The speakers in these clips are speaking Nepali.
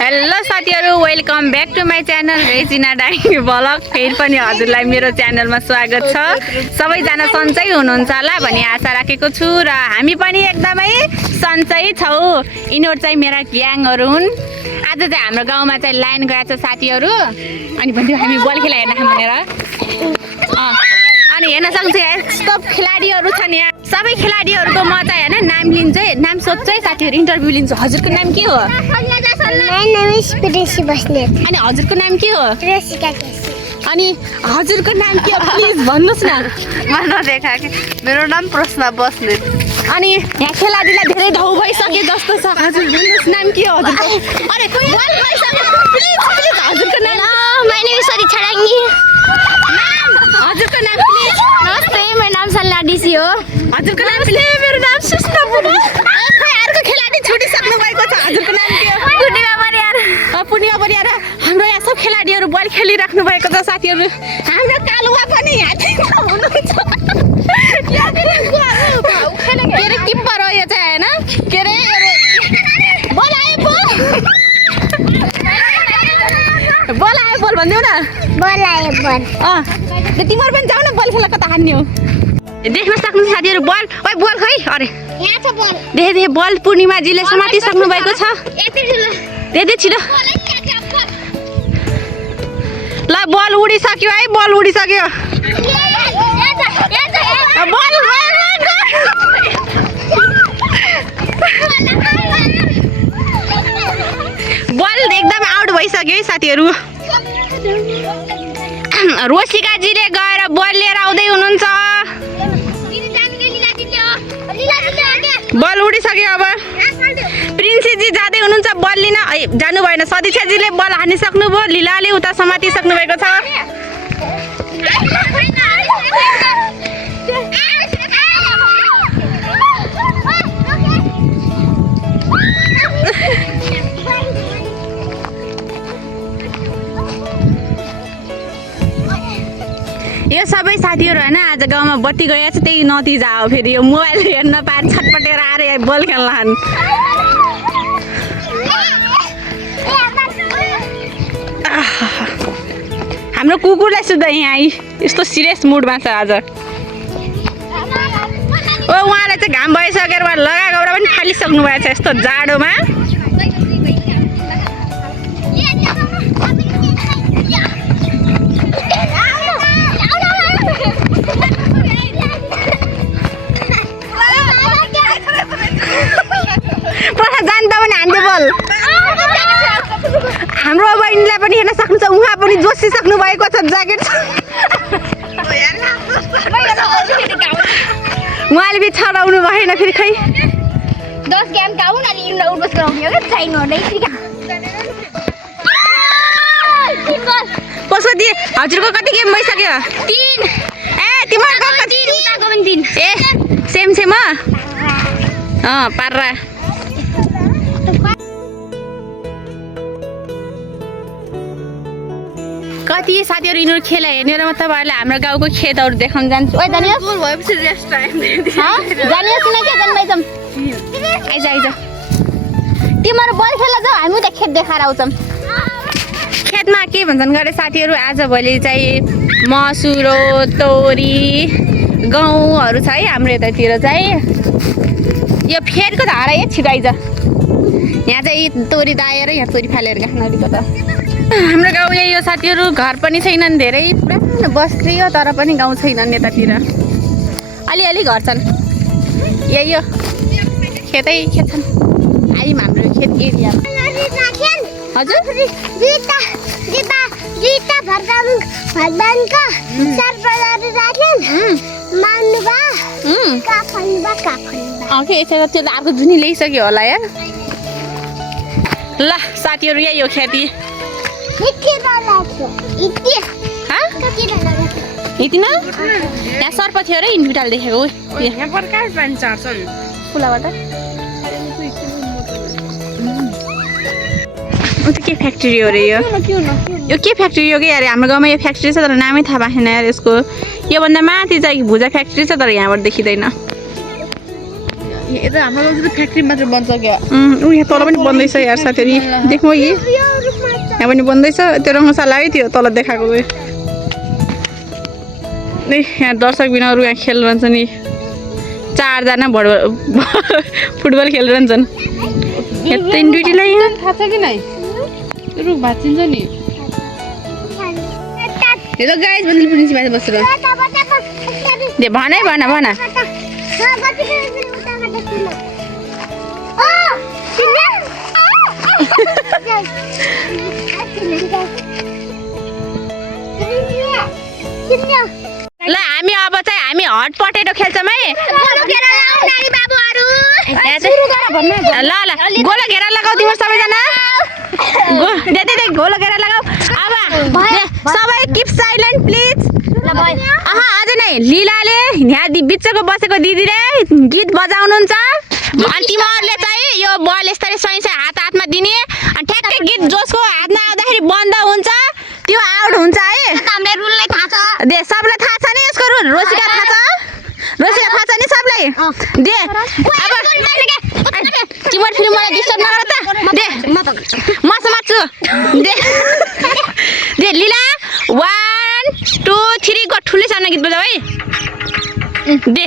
हेलो साथीहरु, welcome back to my channel Regina डाइङ ब्लग। फेरि पनि हजुरलाई मेरो च्यानलमा स्वागत छ। सबैजना सन्चै हुनुहुन्छ होला भन्ने आशा राखेको छु र हामी पनि एकदमै सन्चै छौँ। यिनीहरू चाहिँ मेरा ग्याङहरू हुन्। आज चाहिँ हाम्रो गाउँमा चाहिँ लाइन गएको छ साथीहरु। अनि भन्थ्यो हामी बल खेला हेर्न भनेर। अनि हेर्न सक्छ यस्तो खेलाडीहरू छन् यहाँ। सबै खेलाडीहरूको म चाहिँ हैन नाम लिन्छु है, नाम सोध्छु है साथीहरु, इन्टरभ्यु लिन्छु। हजुरको नाम के हो? अनि हजुरको नाम के हो? अनि हजुरको नाम के हो प्लिज भन्नुस् न। म देखा कि मेरो नाम प्रश्न बस्नेत। अनि यहाँ खेलाडीलाई धेरै ढौ भइसके जस्तो छ। हजुर भन्नुस् नाम के हो हजुरको? अरे बल भइसक्यो प्लिज प्लिज हजुरको नाम। My name is Sari Charangi. हजुरको नाम प्लिज। नमस्ते, मेरो नाम सल्ला डिसी हो। हजुरको नाम प्लिज। मेरो नाम सुस्ता पुरा। खै अर्को खेलाडी छुटिसक्नु भएको छ। हजुरको नाम के हो? पुर्णिमा परियार। पुर्णिमा परियार। हाम्रो यहाँ सब खेलाडीहरू बल खेलिराख्नु भएको छ साथीहरु। हाम्रो कालुवा पनि यहाँ हुनुहुन्छ। के रे किप्पर हो यो चाहिँ हैन? के रे बल आयो बल आयो बल भनिदेऊ न। बल आयो बल। तिमीहरू पनि जाऊ न बल खेला कता हान्ने हो। देख्न सक्नु साथीहरु बल। ओइ बल खै अरे यहाँ छ बल। देखे बल पूर्णिमाजीले समातिसक्नु भएको छ। यति ठुलो। त्यति छिटो। ल बल उडिसक्यो है, बल उडिसक्यो। बल बल एकदम आउट भइसक्यो है साथीहरु। रोशिकाजीले गएर बल लिएर आउँदै हुनुहुन्छ। बल उडिसक्यो। अब प्रिन्सीजी जाँदै हुनुहुन्छ बल लिन। जानु भएन। सदिक्षाजीले बल हानिसक्नुभयो। लीलाले उता समातिसक्नु भएको छ। यो सबै साथीहरु हैन आज गाउँमा बत्ती गएको छ, त्यही नतिजा हो। फेरि यो मोबाइल हेर्न पाएर छटपटेर आएर यहाँ बल खेल्न। हाम्रो कुकुरलाई सुधा यहाँ आई यस्तो सिरियस मुडमा छ आज। ओ उहाँले चाहिँ घाम भइसकेर लगाएको पनि फालिसक्नु भएको छ यस्तो जाडोमा। जान्दा पनि हान्दै बल। हाम्रो बहिनीलाई पनि हेर्न सक्नुहुन्छ, उहाँ पनि जोसिसक्नु भएको छ। ज्याकेट उहाँले पनि छडाउनु भएन फेरि खै 10 गेम काउन अनि इन्ड उडबस गराउने हो छैन नै। कसो दिए हजुरको कति गेम भइसक्यो? 3। ए तिम्रो कति? उताको पनि 3। ए सेम सेम पार्रा। कति साथीहरु यिनीहरू खेला हेर्ने र म तपाईहरुलाई हाम्रो गाउँको खेतहरू देखाउन जान्छु। ओइ जानियो भएपछि रेस्ट टाइम दिदियो। जानियो किन के जान्दैछम? आइज आइज तिम्रो बल खेला जाऊ, हामी उता खेत देखाएर आउँछौँ। खेतमा के भन्छन् गरे साथीहरु, आज भोलि चाहिँ मसुरो तोरी गहुँहरू छ है हाम्रो यतातिर चाहिँ। यो फेरको धारा ए छिटो आइज। यहाँ चाहिँ तोरी दाएर यहाँ तोरी फालेर गाख्न अलिकता। हाम्रो गाउँ यही हो साथीहरु। घर पनि छैनन् धेरै, पुरानो बस्ती हो तर पनि गाउँ छैनन् यतातिर। अलिअलि घर छन्। यही हो खेतै खेत छन्। आइम हाम्रो खेत एरिया। हजुर त्यो अर्को जुनी ल्याइसक्यो होला यार। ल साथीहरु यही हो खेती। यतिन यहाँ सर्प थियो र इन्भिटाल देखेको फुलाबाट। के फ्याक्ट्री हो रे यो के फ्याक्ट्री हो कि यार? हाम्रो गाउँमा यो फ्याक्ट्री छ तर नामै थाहा पाएन यार यसको। योभन्दा माथि चाहिँ भुजा फ्याक्ट्री छ तर यहाँबाट देखिँदैन। यता हाम्रो गाउँतिर फ्याक्ट्री मात्र बन्छ क्या ऊ यहाँ तल पनि बन्दैछ यार साथीहरू देख्नु कि यहाँ पनि बन्दैछ त्यो रङ्गशाला है त्यो तल देखाएको ए यहाँ दर्शक बिनाहरू यहाँ खेलिरहन्छ नि 4 जना फुटबल खेलिरहन्छन् यतै ड्युटीलाई थाहा छ कि नै रुख भाँचिन्छ नि हेलो गाइस बन्दल पुलिस बाहिर बसेर दे भन है भन भन ल हामी अब चाहिँ हामी हट पटेटो खेल्छौँ है ल ल गोलो घेरा लगाऊ तिम्रो सबैजना दे गोलो घेरा लगाऊ अब सबै किप साइलेन्ट प्लिज अझै नै लीलाले यहाँ बिचको बसेको दिदीले गीत बजाउनुहुन्छ अनि तिमीहरूले चाहिँ यो बल यसरी सही हातमा दिने अनि ठ्याक्कै गीत जसको हातमा आउँदाखेरि बन्द हुन्छ त्यो आउट हुन्छ है दे सबलाई थाहा छ नि यसको रुल रोसिका थाहा छ नि सबलाई दे अब तिम्रो फेरि मलाई डिस्टर्ब नगर त दे म समात्छु दे दे लीला 1 2 3 गो ठुलै सानो गीत बजाऊ है दे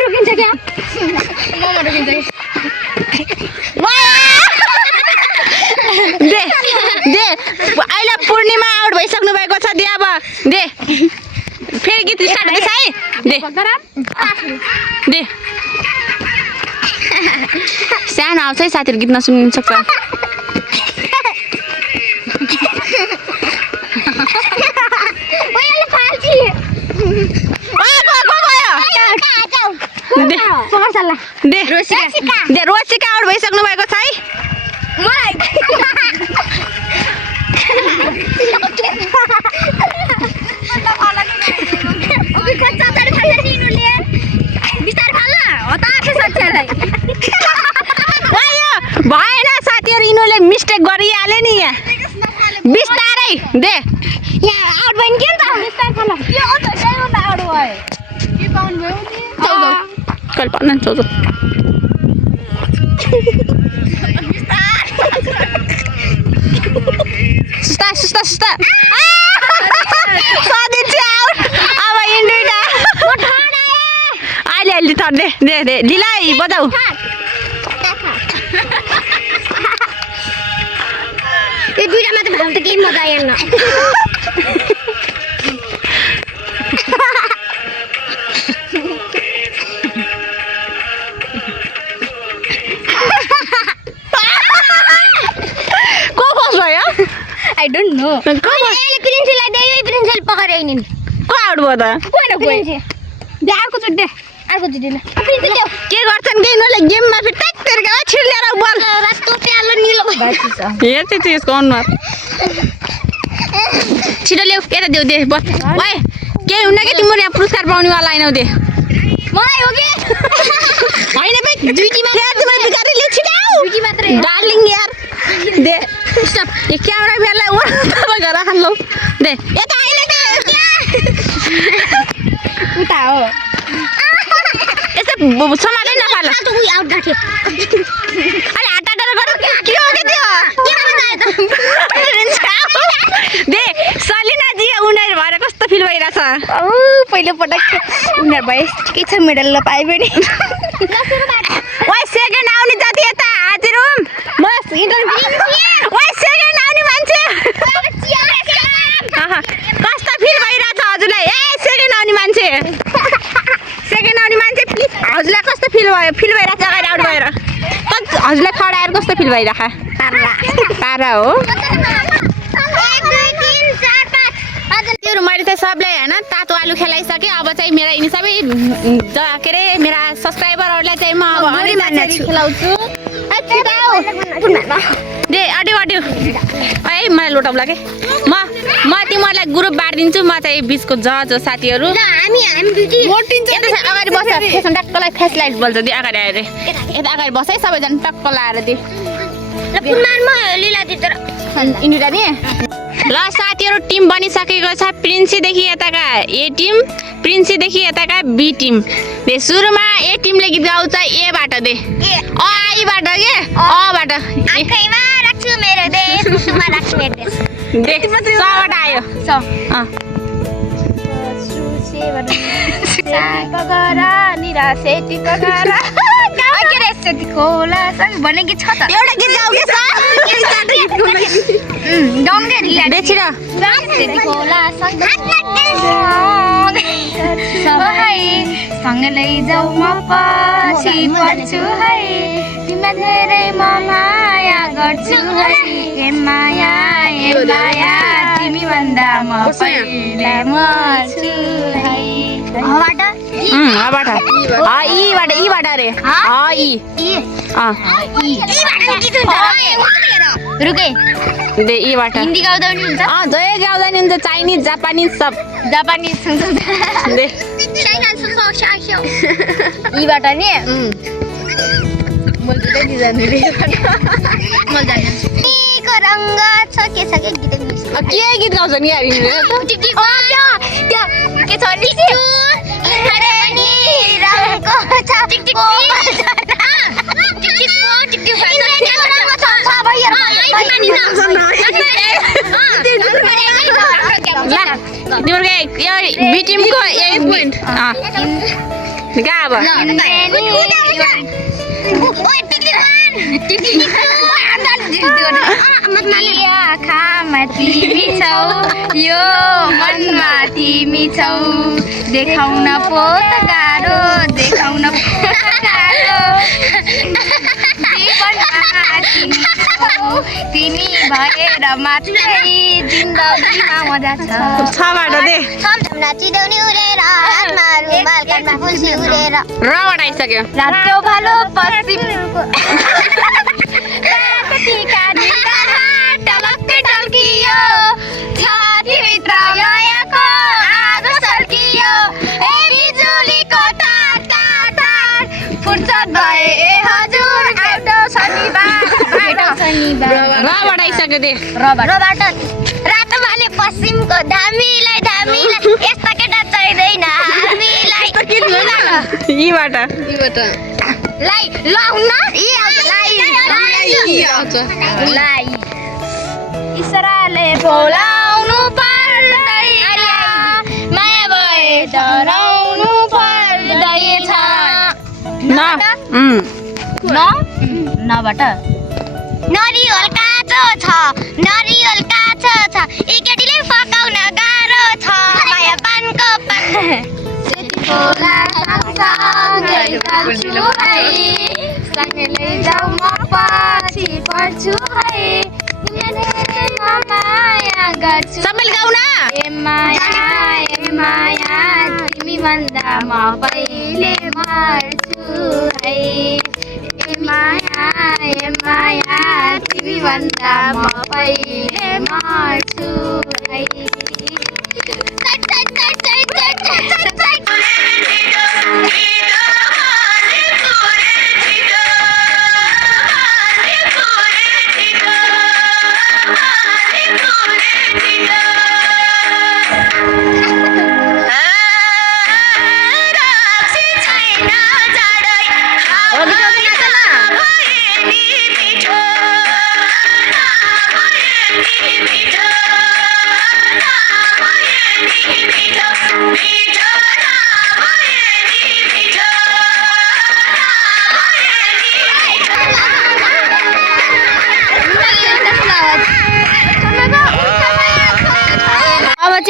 रोकिन्छ क्या दे दे अहिले पूर्णिमा आउट भइसक्नु भएको छ दे अब दे फेरि गीत स्टार्ट हुँदैछ है दे दे सानो आउँछ है साथीहरू गीत नसुनिनु सक्छ दे रोसिका आउट भइसक्नु भएको छ है भएन साथीहरू यिनीहरूले मिस्टेक गरिहाल्यो नि यहाँ बिस्तारै दे आउट भयो नि के त कहिले पाउनु चौधो सुस्ता सदिच्छे आउट अब इन्डुइटा अहिले थर दे लीलाई बजाऊ त्यो दुईटामा त भाउ त केही मजा आएन I don't know. प्रिन्सलाई देऊ प्रिन्सले पकड्यो नि को आउट भयो त दे अर्को चोटि ल के गर्छन् कि यिनीहरूले गेममा फेरि ट्याक्टेरका छिर्लेर बल रातो प्यालो निलो हेर्छ त्यो यसको अनुहार छिटो ल्याऊ यता देऊ दे बस ओए केही हुन्न कि तिम्रो यहाँ पुरस्कार पाउनेवाला आएनौ दे मलाई हो कि होइन बे दुईटीमा तिम्रो बिगारी ल्याऊ छिटो दुईटी मात्रै डार्लिङ यार दे स्टप यो क्यामेराम्यानलाई उता घर खान्लौ दे यता आइले दे उता हो यसो समालै नफाल त उही आउट गाठ्यो अरे हात गरेर के हो के त्यो दे सलिना जी उनीहरु भएर कस्तो फिल भइराछ पहिलो पटक उनीहरु भए ठिकै छ मेडल ल पाए पनि ओइ सेकेन्ड आउने जाति यता हाजिरुम बस इन्टरभ्यु ओइ सेकेन्ड आउने मान्छे कस्तो फिल भइराछ हजुरलाई ए सेकेन्ड आउने मान्छे प्लिज हजुरलाई कस्तो फिल भइराछ अगाडि आउट भएर हजुरलाई खडाएर कस्तो फिल भइराख पारा हो त्योहरू मैले चाहिँ सबलाई होइन तातो आलु खेलाइसकेँ अब चाहिँ मेरा यिनी सबै के अरे मेरा सब्सक्राइबरहरूलाई चाहिँ म अब खेलाउँछु दे अड्यो अड्यो है मलाई लोटाउ लाग्यो म तिमीहरूलाई ग्रुप बाँडिदिन्छु म चाहिँ बिचको जज हो साथीहरू हामी दुई यता अगाडि बस फेसन टक्कलाई फेस लाइट बल्छ दि अगाडि आएर यता अगाडि बस है सबैजना टक्क लाएर दि इन्डिरा नि ल साथीहरू टिम बनिसकेको छ प्रिन्सीदेखि यताका ए टिम प्रिन्सीदेखि यताका बी टिम दे सुरुमा ए टिमले गीत गाउँछ एबाट दे आईबाट के अबाट आँखैमा राख्छु मेरो देश मुटुमा राख्छु मेरो देश दे सबाट आयो भन्ने गीत छ त एउटा गीत गाउ के सँगै लैजाऊ म पछि पर्छु है तिमीलाई धेरै म माया गर्छु है ए माया तिमी भन्दा म पहिले मर्छु है अबाट ईबाट रे रुके दे ईबाट हिन्दी गाउँदा पनि हुन्छ जय गाउँदा नि हुन्छ चाइनिज जापानिज सब जापानिज दे ईबाट नि रङ्ग छ के छ के गीत के गीत गाउँछ नि यार के छ नि बी टिमको 1 पोइन्ट गा अब आँखामा तिमी छौ यो मनमा तिमी छौ देखाउन पो त गाह्रो देखाउन पो त गाह्रो तिमी भएर मात्रै जिन्दगीमा मजा छ छबाट दे नाचिदेउनी उडेर हातमा रुमाल कानमा फुल्सी उडेर रबाट आइसक्यो रातो भालो पश्चिमको टल्कियो छातीभित्र मायाको आगो सल्कियो ए बिजुलीको तार तार तार फुर्सद भए ए हजुर आउँदो शनिबार रबाट आइसक्यो दे रबाट रातो भाले पश्चिमको धामीलाई यस्ता केटा चाहिँदैन हामीलाई यीबाट लाई लाउन लाई ईश्वरले बोलाउनु पर्दैन माया भए डराउनु पर्दैन नबाट नरिवल काँचो छ यी केटीले पकाउन गाह्रो छ माया पानको सँगै लैजाऊ म पछि पर्छु है माया गर्छु सबैले गाउन ए माया तिमी भन्दा म पहिले मर्छु है ए माया तिमी भन्दा म पहिले मर्छु है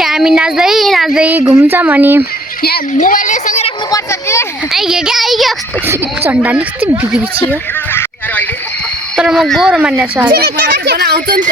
हामी नाच्दै घुम्छौँ अनि यहाँ मोबाइल सँगै राख्नु पर्छ आइग्यो चन्डा नि कस्तो बिग्री छियो तर म गोरो मान्ने छु बनाउँछ नि त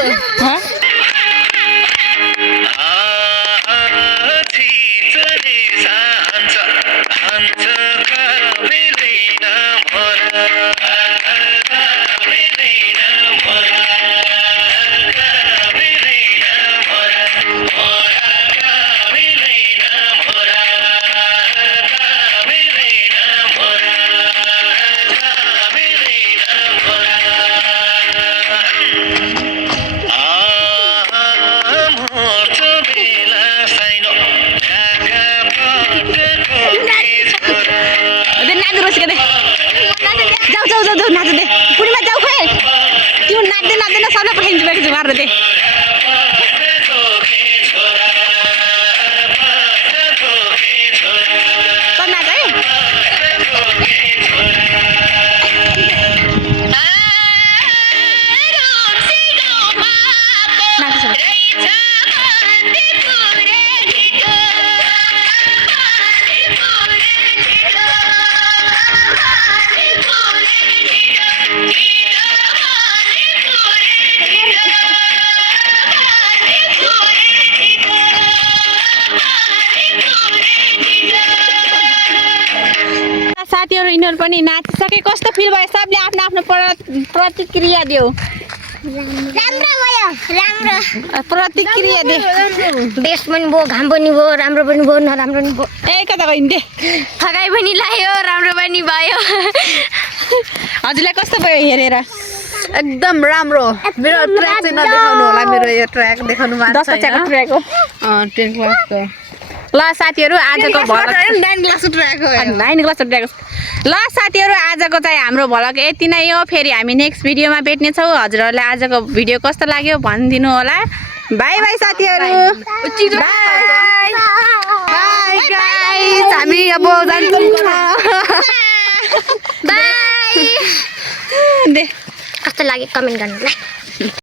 एकछिन मार्नु दे नाच है साथीहरू यिनीहरू पनि नाचिसके कस्तो फिल भयो सबले आफ्नो आफ्नो प्रतिक्रिया देऊ राम्रो भयो राम्रो प्रतिक्रिया दे बेस पनि भयो घाम पनि भयो राम्रो पनि भयो नराम्रो पनि भयो ए कता गइन् दे थकाइ पनि लाग्यो राम्रो पनि भयो हजुरलाई कस्तो भयो हेरेर एकदम राम्रो मेरो ट्र्याक चाहिँ नदेखाउनु होला मेरो यो ट्र्याक देखाउनु मन 10 कक्षाको ट्र्याक हो 10 क्लासको ल साथीहरू आजको भ्लग 9 क्लासको ट्र्याक हो 9 क्लासको ट्र्याक ल साथीहरू आजको चाहिँ हाम्रो भ्लग यति नै हो फेरि हामी नेक्स्ट भिडियोमा भेट्नेछौँ हजुरहरूलाई आजको भिडियो कस्तो लाग्यो भनिदिनु होला बाई बाई साथीहरू बाई बाई गाइस हामी अब जान्छौँ बाई दे कस्तो लाग्यो कमेन्ट गर्नु ल